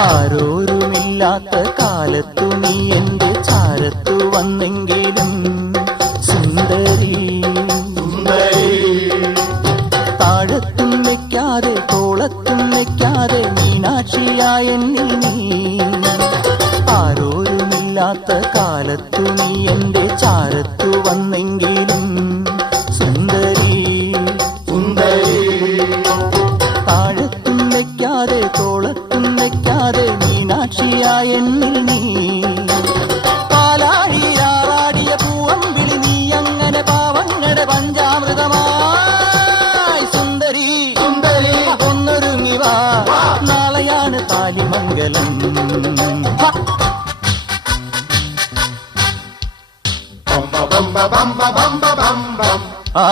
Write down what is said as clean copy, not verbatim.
ആരോരുമില്ലാത്ത കാലത്തു നീ എന്റെ ചാരത്തു വന്നെങ്കിലും സുന്ദരി താഴത്തും വെക്കാതെ തോളത്തും വെക്കാതെ മീനാക്ഷിയായ എന്നിൽ നീ ആരോരുമില്ലാത്ത കാലത്തു നീ എന്റെ ചാരത്തു വന്നെങ്കിലും സുന്ദരി താഴത്തും വെക്കാതെ തോളത്തും വെക്കാതെ മീനാക്ഷിയായ എന്നിൽ നീ പാലാഴിയാറാടിയ പൂവമ്പിളി നീ അങ്ങനെ പാവങ്ങളുടെ പഞ്ചാമൃതമായി സുന്ദരി ഒന്നൊരുങ്ങി വാ നാളെയാണ് താലിമംഗലം ആ